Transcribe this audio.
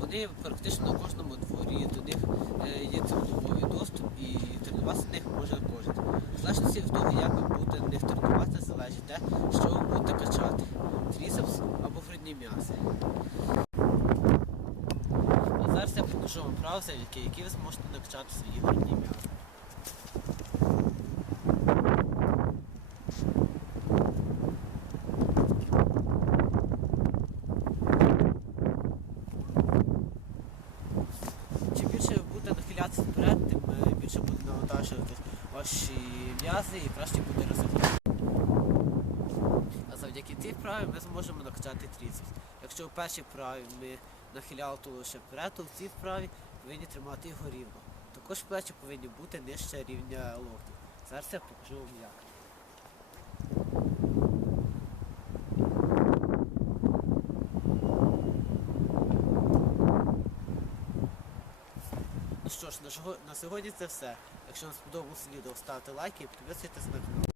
Вони практично на кожному дворі, до них е, є цілодобовий доступ і тренуватися в них може кожен. В залежності від того, як ви будете на них тренуватися, залежить те, що ви будете качати. трісепс або грудні м'язи. А зараз я покажу вам правила, які ви зможете накачати свої грудні м'язи. Чим більше ви будете нахилятися вперед, тим е, більше буде навантажувати ваші м'язи і краще буде розігріти. А завдяки цій вправі ми зможемо накачати тріцепс. Якщо в першій вправі ми нахиляли туловище вперед, то в цій вправі повинні тримати його рівно. Також плечі повинні бути нижче рівня локтів. Зараз я покажу вам як. Ну що ж, на сьогодні це все. Якщо вам сподобалося відео, ставте лайки і підписуйтесь на канал.